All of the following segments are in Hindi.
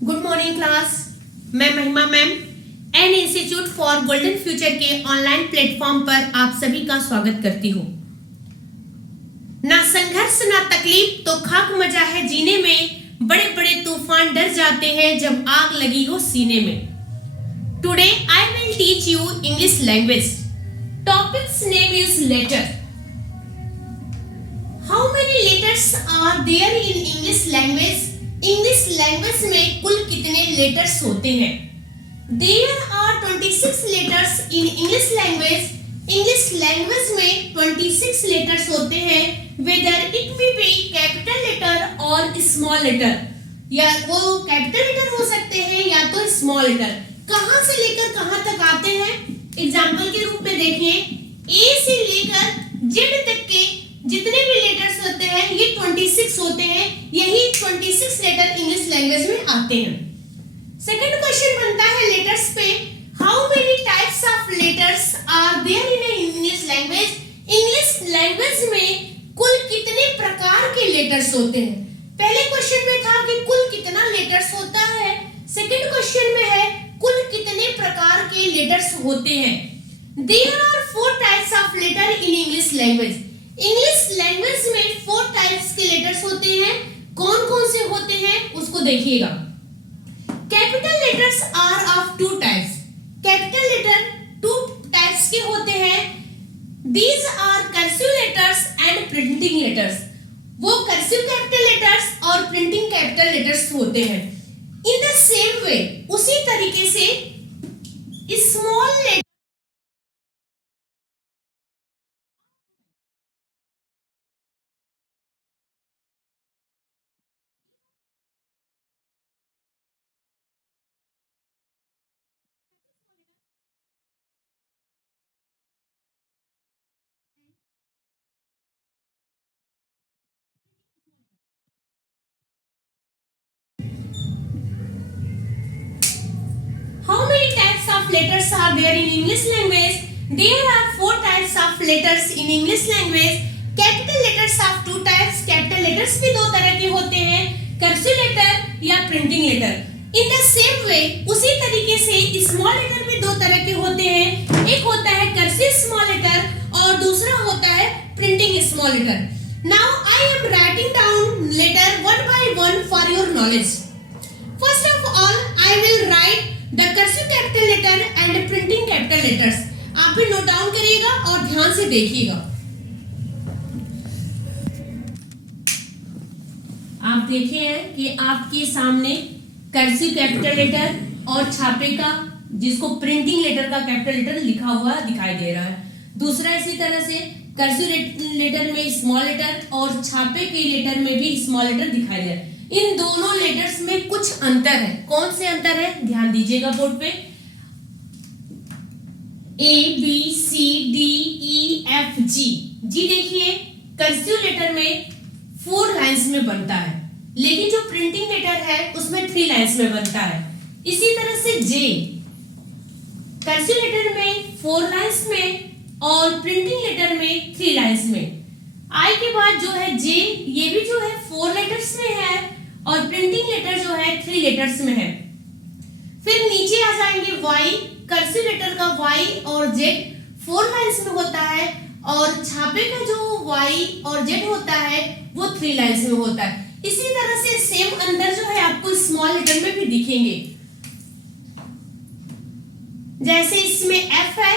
Good morning class. मैं महिमा ma'am an institute for golden future के ऑनलाइन प्लेटफॉर्म पर आप सभी का स्वागत करती हूँ। ना संघर्ष ना तकलीफ तो खाक मजा है जीने में, बड़े बड़े तूफान डर जाते हैं जब आग लगी हो सीने में। Today I will teach you English language. Topics name is letter. How many letters are there in English language? English language में कुल कितने लेटर्स होते हैं? There are 26 letters in English language. English language में 26 लेटर्स होते हैं। Whether it may be capital letter or small letter, या वो कैपिटल लेटर हो सकते हैं या तो स्मॉल लेटर। कहां से लेकर कहां तक आते हैं? एग्जाम्पल के रूप में देखिए, ए से लेकर जेड तक के जितने भी लेटर्स होते हैं ये 26 होते हैं। यही 26 लेटर इंग्लिश लैंग्वेज में आते हैं। सेकंड क्वेश्चन बनता है लेटर्स पे। How many types of letters are there in English language? English language में कुल कितने प्रकार के लेटर्स होते हैं? पहले क्वेश्चन में था कि कुल कितना लेटर्स होता है, सेकंड क्वेश्चन में है कुल कितने प्रकार के लेटर्स होते हैं। There are 4 types of letter in English language. English language में 4 टाइप्स के लेटर्स होते हैं। कौन कौन से होते हैं उसको देखिएगा। Capital letters are of 2 types. Capital letter 2 types के होते हैं। These are cursive letters and printing letters. वो कर्सिव कैपिटल लेटर्स और प्रिंटिंग कैपिटल लेटर्स होते हैं। इन द सेम वे, उसी तरीके से small letter letters are there in English language? There are 4 types of letters in English language. Capital letters of 2 types. Capital letters भी 2 तरह के होते हैं, cursive letter या printing letter. In the same way, उसी तरीके से small letter भी 2 तरह के होते हैं। एक होता है cursive small letter और दूसरा होता है printing small letter. Now I am writing down letter one by one for your knowledge. First of all, I will write the cursive capital letter and printing capital letters. आप भी नोट डाउन करिएगा और ध्यान से देखिएगा। आप देखिए हैं कि आपके सामने कर्सिव कैपिटल लेटर और छापे का, जिसको प्रिंटिंग लेटर का कैपिटल लेटर लिखा हुआ दिखाई दे रहा है। दूसरा इसी तरह से कर्सिव लेटर में स्मॉल लेटर और छापे के लेटर में भी स्मॉल लेटर दिखाई दे रहा है। इन दोनों लेटर्स में कुछ अंतर है। कौन से अंतर है? ध्यान दीजिएगा बोर्ड पे। A B C D E F G। जी देखिए, कर्सिव लेटर में 4 लाइंस में बनता है, लेकिन जो प्रिंटिंग लेटर है उसमें 3 लाइंस में बनता है। इसी तरह से J कर्सिव लेटर में 4 लाइंस में और प्रिंटिंग लेटर में 3 लाइंस में। I के बाद जो है J, ये भी जो है 4 लेटर्स में है और प्रिंटिंग लेटर जो है 3 लेटर्स में है। फिर नीचे आ जाएंगे Y। कर्सिव लेटर का Y और Z 4 लाइंस में होता है और छापे का जो Y और Z होता है वो 3 लाइंस में होता है। इसी तरह से सेम अंदर जो है आपको स्मॉल लेटर में भी दिखेंगे। जैसे इसमें F है,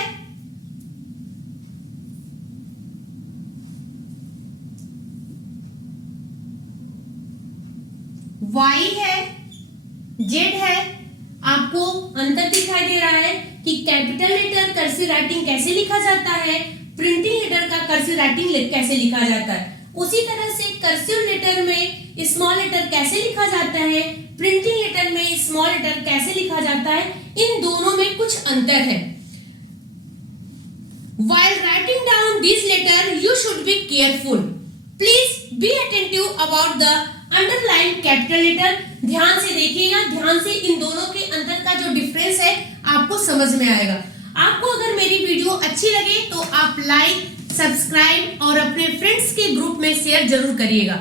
Y है, Z है। आपको अंतर दिखाई दे रहा है कि कैपिटल लेटर कर्सिव राइटिंग कैसे लिखा जाता है, प्रिंटिंग लेटर का कर्सिव राइटिंग कैसे लिखा जाता है। उसी तरह से कर्सिव लेटर में स्मॉल लेटर कैसे लिखा जाता है, प्रिंटिंग लेटर में स्मॉल लेटर कैसे लिखा जाता है, इन दोनों में कुछ अंतर है। While writing down these letters, you should be careful. Please be attentive about the underline capital letter. ध्यान से देखिएगा, ध्यान से इन दोनों के अंतर का जो डिफरेंस है आपको समझ में आएगा। आपको अगर मेरी वीडियो अच्छी लगे तो आप लाइक, सब्सक्राइब और अपने फ्रेंड्स के ग्रुप में शेयर जरूर करिएगा।